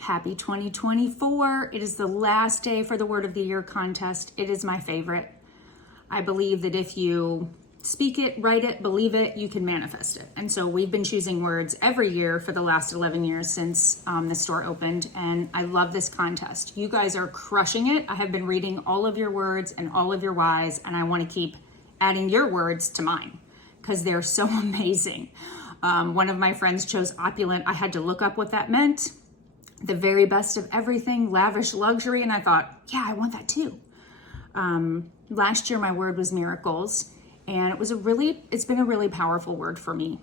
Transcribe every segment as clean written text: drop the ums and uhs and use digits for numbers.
Happy 2024. It is the last day for the Word of the Year contest. It is my favorite. I believe that if you speak it, write it, believe it, you can manifest it. And so we've been choosing words every year for the last 11 years since the store opened. And I love this contest. You guys are crushing it. I have been reading all of your words and all of your whys, and I want to keep adding your words to mine because they're so amazing. One of my friends chose opulent. I had to look up what that meant. The very best of everything, lavish luxury. And I thought, yeah, I want that too. Last year, my word was miracles. And it's been a really powerful word for me.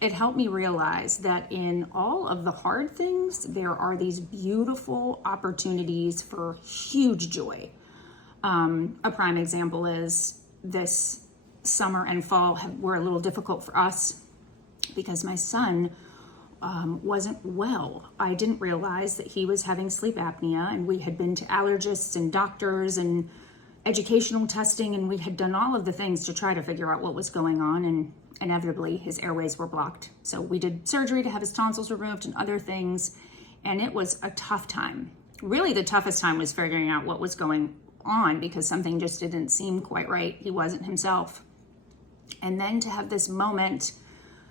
It helped me realize that in all of the hard things, there are these beautiful opportunities for huge joy. A prime example is this summer and fall were a little difficult for us because my son wasn't well. I didn't realize that he was having sleep apnea, and we had been to allergists and doctors and educational testing, and we had done all of the things to try to figure out what was going on, and inevitably his airways were blocked. So we did surgery to have his tonsils removed and other things, and it was a tough time. Really, the toughest time was figuring out what was going on because something just didn't seem quite right. He wasn't himself. And then to have this moment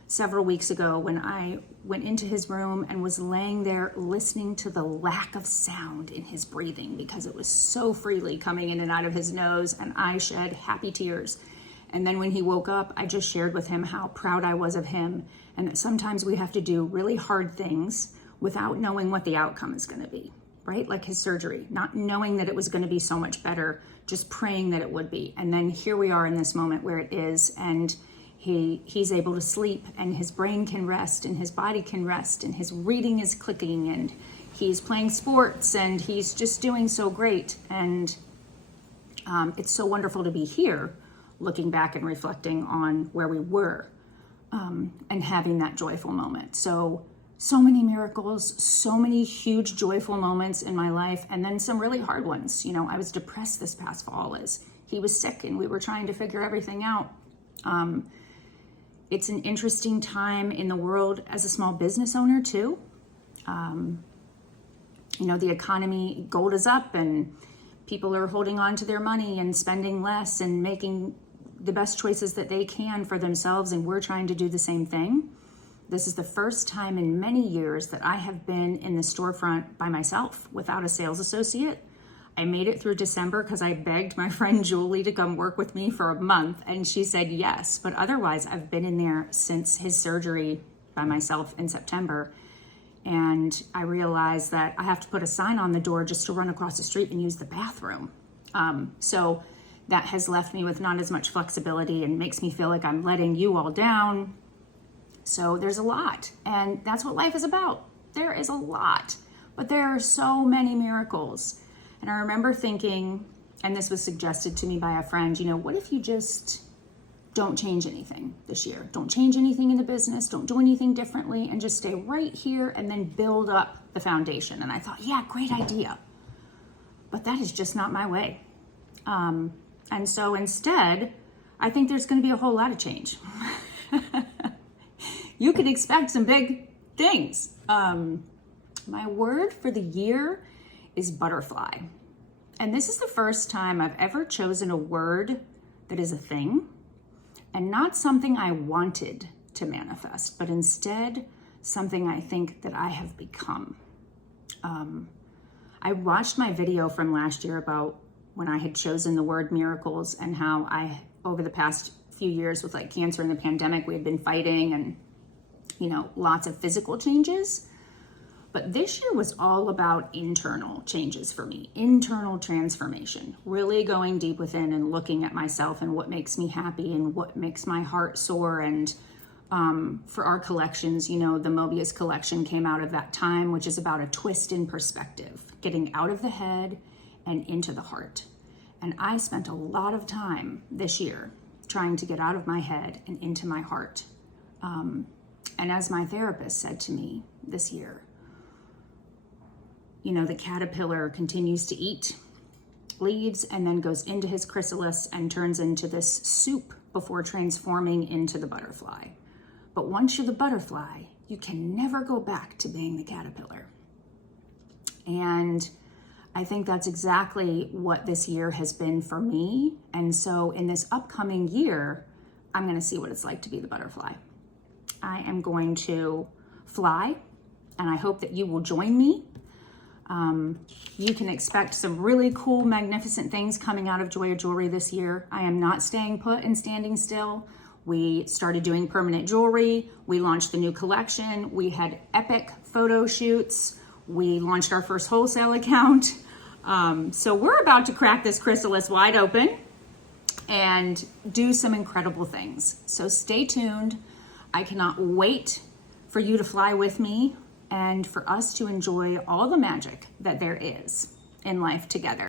several weeks ago when I went into his room and was laying there listening to the lack of sound in his breathing because it was so freely coming in and out of his nose, and I shed happy tears. And then when he woke up, I just shared with him how proud I was of him, and that sometimes we have to do really hard things without knowing what the outcome is going to be, right? Like his surgery, not knowing that it was going to be so much better, just praying that it would be. And then here we are in this moment where it is, and he's able to sleep, and his brain can rest, and his body can rest, and his reading is clicking, and he's playing sports, and he's just doing so great. And it's so wonderful to be here looking back and reflecting on where we were and having that joyful moment. So many miracles, so many huge joyful moments in my life, and then some really hard ones. You know, I was depressed this past fall as he was sick and we were trying to figure everything out. It's an interesting time in the world as a small business owner too. The economy, gold is up and people are holding on to their money and spending less and making the best choices that they can for themselves. And we're trying to do the same thing. This is the first time in many years that I have been in the storefront by myself without a sales associate. I made it through December because I begged my friend Julie to come work with me for a month, and she said yes. But otherwise, I've been in there since his surgery by myself in September. And I realized that I have to put a sign on the door just to run across the street and use the bathroom. So that has left me with not as much flexibility and makes me feel like I'm letting you all down. So there's a lot, and that's what life is about. There is a lot, but there are so many miracles. And I remember thinking, and this was suggested to me by a friend, what if you just don't change anything this year? Don't change anything in the business, don't do anything differently, and just stay right here and then build up the foundation. And I thought, yeah, great idea. But that is just not my way. And so instead, I think there's going to be a whole lot of change. You can expect some big things. My word for the year is butterfly. And this is the first time I've ever chosen a word that is a thing and not something I wanted to manifest, but instead something I think that I have become. I watched my video from last year about when I had chosen the word miracles and how over the past few years with like cancer and the pandemic, we had been fighting and, lots of physical changes. But this year was all about internal changes for me, internal transformation, really going deep within and looking at myself and what makes me happy and what makes my heart soar. And for our collections, the Mobius collection came out of that time, which is about a twist in perspective, getting out of the head and into the heart. And I spent a lot of time this year trying to get out of my head and into my heart. And as my therapist said to me this year, the caterpillar continues to eat leaves and then goes into his chrysalis and turns into this soup before transforming into the butterfly. But once you're the butterfly, you can never go back to being the caterpillar. And I think that's exactly what this year has been for me. And so in this upcoming year, I'm going to see what it's like to be the butterfly. I am going to fly, and I hope that you will join me. You can expect some really cool, magnificent things coming out of Joya Jewelry this year. I am not staying put and standing still. We started doing permanent jewelry. We launched the new collection. We had epic photo shoots. We launched our first wholesale account. So we're about to crack this chrysalis wide open and do some incredible things. So stay tuned. I cannot wait for you to fly with me and for us to enjoy all the magic that there is in life together.